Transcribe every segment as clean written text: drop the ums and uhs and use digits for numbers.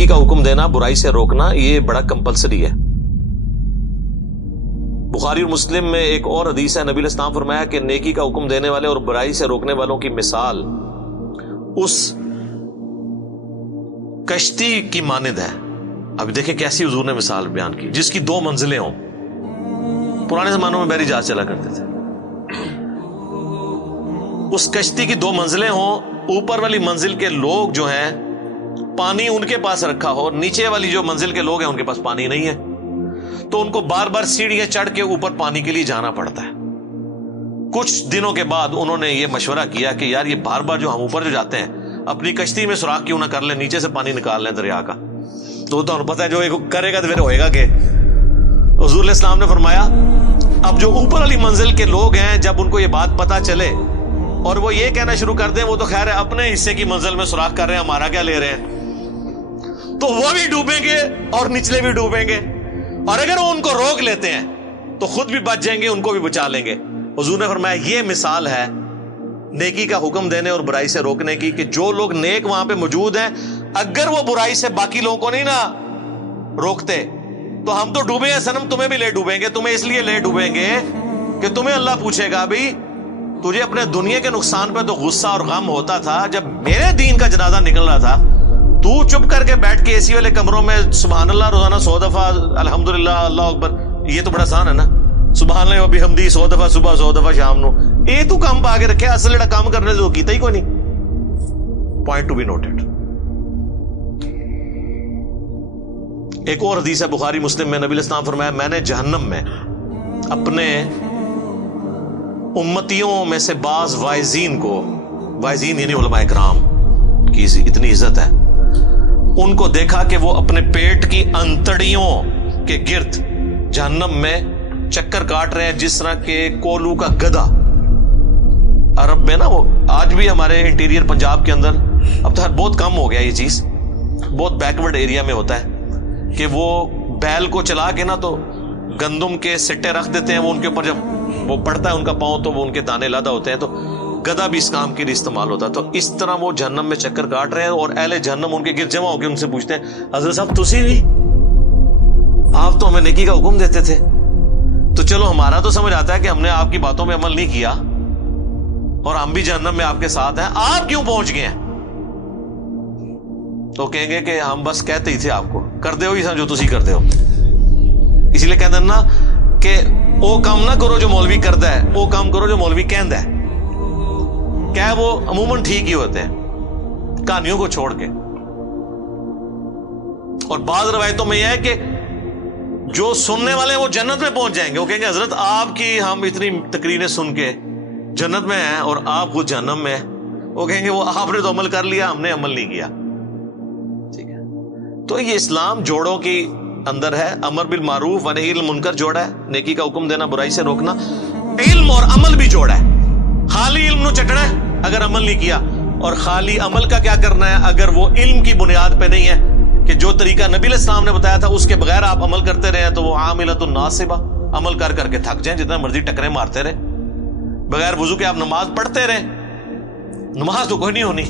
نیکی کا حکم دینا، برائی سے روکنا، یہ بڑا کمپلسری ہے۔ بخاری اور مسلم میں ایک اور حدیث ہے، نبی علیہ السلام فرمایا کہ نیکی کا حکم دینے والے اور برائی سے روکنے والوں کی مثال اس کشتی کی مانند ہے۔ اب دیکھیں کیسی حضور نے مثال بیان کی، جس کی 2 منزلیں ہوں۔ پرانے زمانوں میں بحری جہاز چلا کرتے تھے، اس کشتی کی 2 منزلیں ہوں، اوپر والی منزل کے لوگ جو ہیں پانی ان کے پاس رکھا ہو، نیچے والی جو منزل کے لوگ ہیں ان کے پاس پانی نہیں ہے، تو ان کو بار بار سیڑھیاں چڑھ کے اوپر پانی کے لیے جانا پڑتا ہے۔ کچھ دنوں کے بعد انہوں نے یہ مشورہ کیا کہ یار یہ بار بار جو ہم اوپر جو جاتے ہیں اپنی کشتی میں سوراخ کیوں نہ کر لیں، نیچے سے پانی نکال لیں دریا کا، تو انہیں پتہ ہے جو کرے گا تو پھر ہوئے گا کہ حضور علیہ السلام نے فرمایا اب جو اوپر والی منزل کے لوگ ہیں جب ان کو یہ بات پتہ چلے اور وہ یہ کہنا شروع کر دیں وہ تو خیر ہے اپنے حصے کی منزل میں سوراخ کر رہے ہیں، ہمارا کیا لے رہے ہیں، تو وہ بھی ڈوبیں گے اور نچلے بھی ڈوبیں گے، اور اگر وہ ان کو روک لیتے ہیں تو خود بھی بچ جائیں گے، ان کو بھی بچا لیں گے۔ حضور نے فرمایا یہ مثال ہے نیکی کا حکم دینے اور برائی سے روکنے کی، کہ جو لوگ نیک وہاں پہ موجود ہیں اگر وہ برائی سے باقی لوگوں کو نہیں نہ روکتے تو ہم تو ڈوبے ہیں صنم، تمہیں بھی لے ڈوبیں گے، تمہیں اس لیے لے ڈوبیں گے کہ تمہیں اللہ پوچھے گا بھائی تجھے اپنے دنیا کے نقصان پہ تو غصہ اور غم ہوتا تھا، جب میرے دین کا جنازہ نکل رہا تھا تو چپ کر کے بیٹھ کے اسی والے کمروں میں سبحان اللہ روزانہ 100 دفعہ الحمدللہ اللہ اکبر، یہ تو بڑا آسان ہے نا، سبحان اللہ و بحمدی 100 دفعہ صبح 100 دفعہ شام نو، یہ تو کام پا کے رکھے، اصل جڑا کام کرنے سے وہ کیتا ہی کوئی نہیں۔ Point to be noted. ایک اور حدیث ہے بخاری مسلم میں، نبی علیہ السلام فرمایا میں نے جہنم میں اپنے امتیوں میں سے بعض وائزین کو، وائزین یعنی علماء کرام کی اتنی عزت ہے، ان کو دیکھا کہ وہ اپنے پیٹ کی انتڑیوں کے گرد جہنم میں چکر کاٹ رہے ہیں جس طرح کہ کولو کا گدھا۔ عرب میں نا وہ آج بھی ہمارے انٹیریئر پنجاب کے اندر اب تو بہت کم ہو گیا یہ چیز، بہت بیکورڈ ایریا میں ہوتا ہے کہ وہ بیل کو چلا کے نا تو گندم کے سٹے رکھ دیتے ہیں، وہ ان کے اوپر جب وہ پڑتا ہے ان کا پاؤں تو وہ ان کے دانے لادا ہوتے ہیں، تو گدھا بھی اس کام کے لیے استعمال ہوتا ہے۔ تو اس طرح وہ جہنم میں چکر کاٹ رہے ہیں اور اہل جہنم ان کے گرد جمع ہو کے ان سے پوچھتے ہیں حضرت صاحب تسی بھی، آپ تو ہمیں نیکی کا حکم دیتے تھے، تو چلو ہمارا تو سمجھ آتا ہے کہ ہم نے آپ کی باتوں پہ عمل نہیں کیا اور ہم بھی جہنم میں آپ کے ساتھ ہیں، آپ کیوں پہنچ گئے ہیں؟ تو کہیں گے کہ ہم بس کہتے ہی تھے آپ کو، کر دے ہو ہی جو تسی کر دے ہو، اسی لیے کہتے ہیں نا کہ وہ کام نہ کرو جو مولوی کرتا ہے، وہ کام کرو جو مولوی کہندا ہے، کیا وہ عموماً ٹھیک ہی ہوتے ہیں کہانیوں کو چھوڑ کے۔ اور بعض روایتوں میں یہ ہے کہ جو سننے والے ہیں وہ جنت میں پہنچ جائیں گے، وہ کہیں گے حضرت آپ کی ہم اتنی تقریریں سن کے جنت میں ہیں اور آپ خود جہنم میں ہیں، وہ کہیں گے وہ آپ نے تو عمل کر لیا، ہم نے عمل نہیں کیا۔ ٹھیک ہے، تو یہ اسلام جوڑوں کی اندر ہے، امر بالمعروف و نہی عن المنکر جوڑا ہے، نیکی کا حکم دینا برائی سے روکنا، علم اور عمل بھی جوڑا ہے، خالی علم نو چٹنا ہے اگر عمل نہیں کیا، اور خالی عمل کا کیا کرنا ہے اگر وہ علم کی بنیاد پہ نہیں ہے کہ جو طریقہ نبی علیہ السلام نے بتایا تھا اس کے بغیر آپ عمل کرتے رہے تو وہ عاملۃ ناصبہ، عمل کر کر کے تھک جائیں، جتنا مرضی ٹکریں مارتے رہے، بغیر وضو کے آپ نماز پڑھتے رہے، نماز تو کوئی نہیں ہونی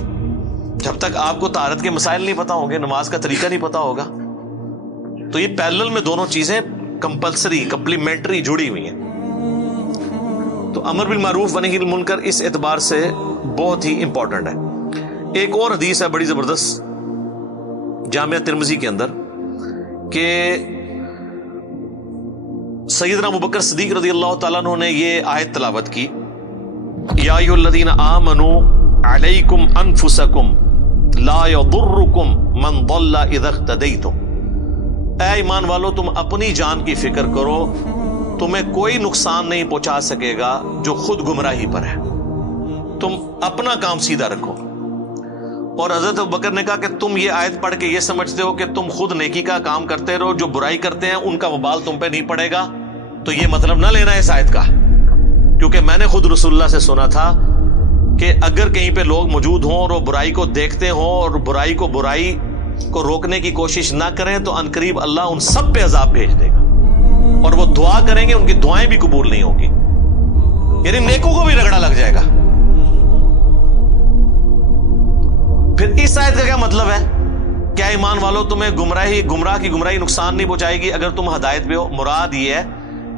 جب تک آپ کو طہارت کے مسائل نہیں پتا ہوں گے، نماز کا طریقہ نہیں پتا ہوگا۔ تو یہ پیرلل میں دونوں چیزیں کمپلسری کمپلیمنٹری جڑی ہوئی ہیں۔ تو امر بالمعروف و نہی عن المنکر اس اعتبار سے بہت ہی امپورٹنٹ ہے۔ ایک اور حدیث ہے بڑی زبردست جامعہ ترمذی کے اندر کہ سیدنا ابوبکر صدیق رضی اللہ تعالیٰ عنہ نے یہ آیت تلاوت کی، یا ایھا الذین آمنوا علیکم انفسکم لا یضرکم من ضل اذا اہتدیتم، اے ایمان والو تم اپنی جان کی فکر کرو، تمہیں کوئی نقصان نہیں پہنچا سکے گا جو خود گمراہی پر ہے، تم اپنا کام سیدھا رکھو۔ اور حضرت ابوبکر نے کہا کہ تم یہ آیت پڑھ کے یہ سمجھتے ہو کہ تم خود نیکی کا کام کرتے رہو، جو برائی کرتے ہیں ان کا وبال تم پہ نہیں پڑے گا، تو یہ مطلب نہ لینا ہے اس آیت کا، کیونکہ میں نے خود رسول اللہ سے سنا تھا کہ اگر کہیں پہ لوگ موجود ہوں اور وہ برائی کو دیکھتے ہوں اور برائی کو روکنے کی کوشش نہ کریں تو عنقریب اللہ ان سب پہ عذاب بھیج دے گا، اور وہ دعا کریں گے ان کی دعائیں بھی قبول نہیں ہوگی، یعنی نیکوں کو بھی رگڑا لگ جائے گا۔ پھر اس آیت کا کیا مطلب ہے کیا ایمان والو تمہیں گمراہ کی گمراہی نقصان نہیں پہنچائے گی اگر تم ہدایت پہ ہو؟ مراد یہ ہے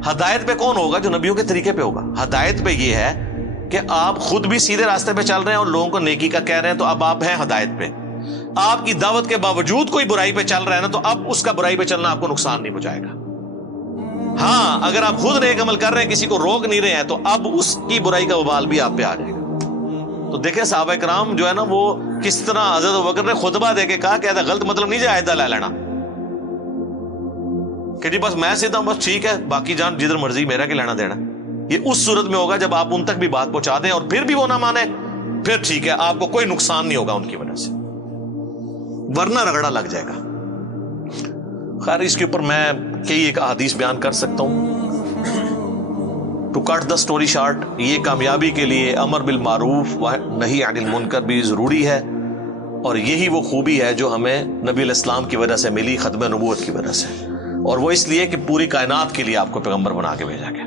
ہدایت پہ کون ہوگا؟ جو نبیوں کے طریقے پہ ہوگا. ہدایت پہ یہ ہے کہ آپ خود بھی سیدھے راستے پہ چل رہے ہیں اور لوگوں کو نیکی کا کہہ رہے ہیں، تو اب آپ ہیں ہدایت پہ. آپ کی دعوت کے باوجود کوئی برائی پہ چل رہا ہے نا، تو اب اس کا برائی پہ چلنا آپ کو نقصان نہیں پہنچائے گا. ہاں اگر آپ خود نیک عمل کر رہے ہیں، کسی کو روک نہیں رہے ہیں، تو اب اس کی برائی کا وبال بھی آپ پہ آ جائے گا. تو دیکھیں صحابہ کرام جو ہے نا، وہ کس طرح حضرت ابوبکر نے خطبہ دے کے کہا کہ ایسا غلط مطلب نہیں جائے لے لینا کہ جی بس میں سیدھا بس ٹھیک ہے، باقی جان جدھر مرضی میرا کہ لینا دینا. یہ اس صورت میں ہوگا جب آپ ان تک بھی بات پہنچا دیں اور پھر بھی وہ نہ مانے، پھر ٹھیک ہے، آپ کو کوئی نقصان نہیں ہوگا ان کی وجہ سے، ورنہ رگڑا لگ جائے گا. خیر اس کے اوپر میں کئی ایک احادیث بیان کر سکتا ہوں. To cut the story short, یہ کامیابی کے لیے امر بالمعروف و نہی عن المنکر بھی ضروری ہے، اور یہی وہ خوبی ہے جو ہمیں نبی علیہ السلام کی وجہ سے ملی، ختم نبوت کی وجہ سے، اور وہ اس لیے کہ پوری کائنات کے لیے آپ کو پیغمبر بنا کے بھیجا گیا.